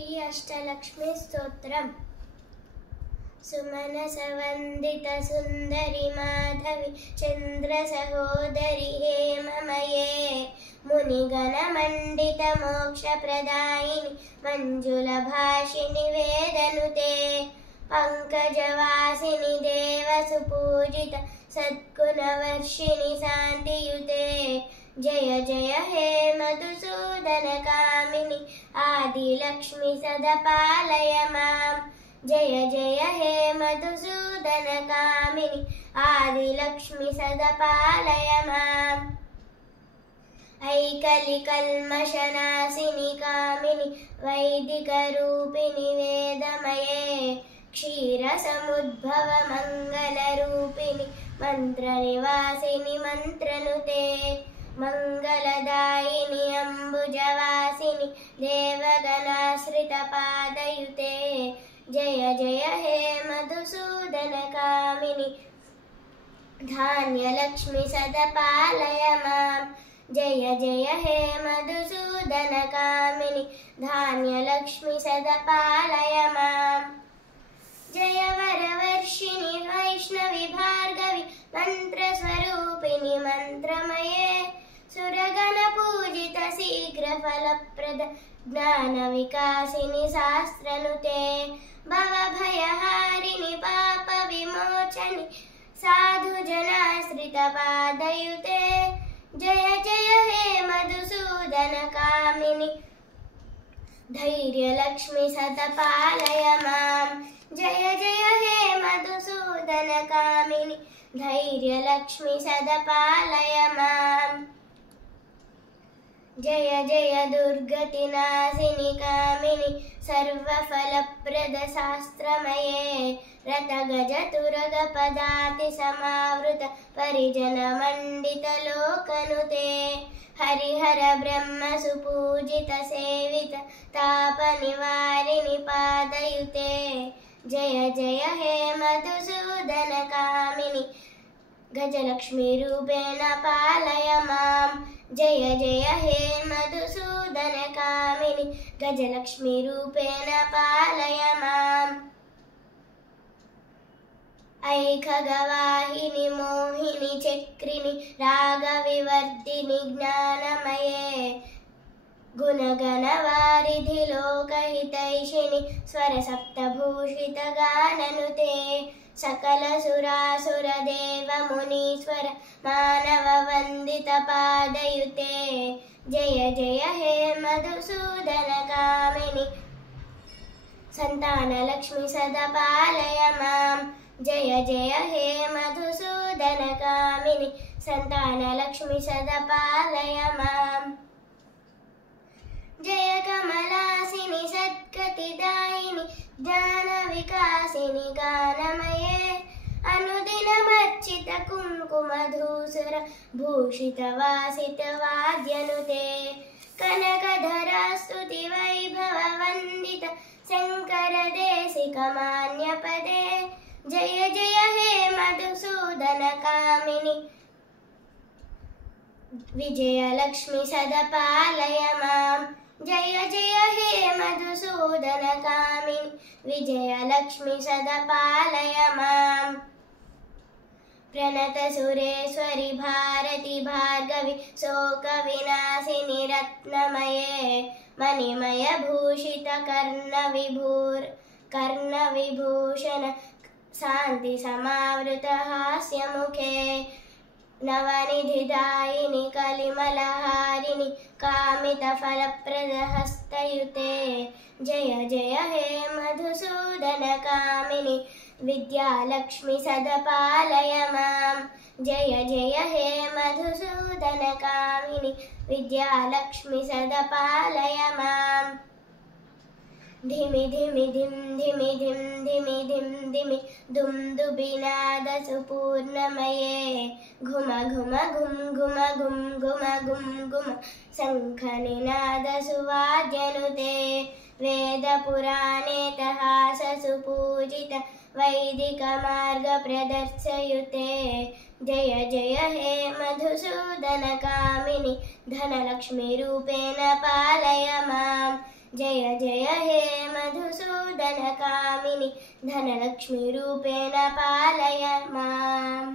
శ్రీ అష్టలక్ష్మి స్తోత్రం. సుమనసవందిత సుందరి మాధవి చంద్ర సహోదరి హేమమయే మునిగణ మండిత మోక్ష ప్రదాయిని మంజుల భాషిని వేదనుతే పంకజవాసిని దేవసు పూజిత సద్గుణవర్షిణి శాంతియుతే జయ జయ హే మధుసూదన కామిని ఆదిలక్ష్మి సదపాలయ మాం. జయ జయ హే మధుసూదన కామిని ఆదిలక్ష్మి సదపాలయ మాం. ఐకలి కల్మషనాశిని కామిని వైదిక రూపిణి వేదమయే క్షీర సముద్భవ మంగళ రూపిణి మంత్ర నివాసిని మంత్రనుతే మంగళదాయిని అంబుజవాసిని దేవగణాశ్రిత పాదయుతే జయ జయ హే మధుసూదన కామిని ధాన్యలక్ష్మి సదపాలయ మాం. జయ జయ హే మధుసూదన కామిని ధాన్యలక్ష్మి సదపాలయ మాం. జయ వరవర్షిణి వైష్ణవి భార్గవి మంత్రస్వరూపిణి మంత్రమయే సురగణ పూజిత శీఘ్ర ఫలప్రద జ్ఞాన వికాసిని శాస్త్రనుతే భవభయహారిణి పాప విమోచని సాధు జనాశ్రిత పాదయుతే జయ జయ హే మధుసూదన కామిని ధైర్యలక్ష్మి సతపాలయ మాం. జయ జయ హే మధుసూదన కామిని ధైర్యలక్ష్మి సదపాలయ మాం. జయ జయ దుర్గతి నాశిని కామిని సర్వఫలప్రద శాస్త్రమయే రత గజ తురగ పదాతి సమావృత పరిజన మండిత లోకనుతే హరిహర బ్రహ్మ సుపూజిత సేవిత తాప నివారిణి పాదయుతే జయ జయ హే మధుసూదన కామిని గజలక్ష్మి రూపేణ పాలయ మాం. జయ జయ హే మధుసూదన కామిని గజలక్ష్మి రూపేణ పాలయ మాం. ఐఖగవాహిని మోహిని చక్రిని రాగ వివర్ధిని జ్ఞానమయే గుణగణ వారిధి లోకహితైషిణి స్వర సప్తభూషిత గాననుతే సకల సురాసుర దేవ మునీశ్వర మానవ వందిత పాదయుతే జయ జయ హే మధుసూదన కామిని సంతాన లక్ష్మి సదపాలయ మాం. జయ జయ హే మధుసూదన కామిని సంతాన లక్ష్మి సదపాలయ మాం. జయ కమలాసిని సద్గతిదాయిని జ్ఞాన వికాసిని గానమయే అనుదినమర్చిత కుంకుమధూసుర భూషిత వాసిత వాద్యనుతే కనకధరా స్తుతి వైభవ వందిత శంకర దేశిక మాన్యపదే జయ జయ హే మధుసూదన కామిని విజయలక్ష్మి సదపాలయ మాం. జయ జయ హే మధుసూదన కామిని విజయలక్ష్మి సదపాలయ మాం. ప్రణత సురేశ్వరి భారతి భార్గవి శోక వినాశిని రత్నమయే మణిమయ భూషిత కర్ణ విభూషణ శాంతి సమావృత హాస్యముఖే నవనిధిదాయిని కలిమలహారిణి కామిత ఫలప్రద హస్తయుతే జయ జయ హే మధుసూదన కామిని విద్యాలక్ష్మి సదపాలయ మాం. జయ జయ హే మధుసూదన కామిని విద్యాలక్ష్మి సదపాలయ మాం. ధిమి ధిమి ధిం ధిమి ధిం ధిమి ధిం ధిమి దుం దుబినాద సుపూర్ణమయే ఘుమ ఘుమ ఘుం ఘుమ ఘుం ఘుమ ఘుం ఘుమ శంఖ నినాద సువాద్యనుతే వేద పురాణేతహాస సుపూజిత వైదిక మార్గ ప్రదర్శయుతే జయ జయ హే మధుసూదన కామిని ధనలక్ష్మి రూపేణ పాలయ మాం. जय जय हे मधुसूदनकामिनि धनलक्ष्मीरूपेण पालय माम्।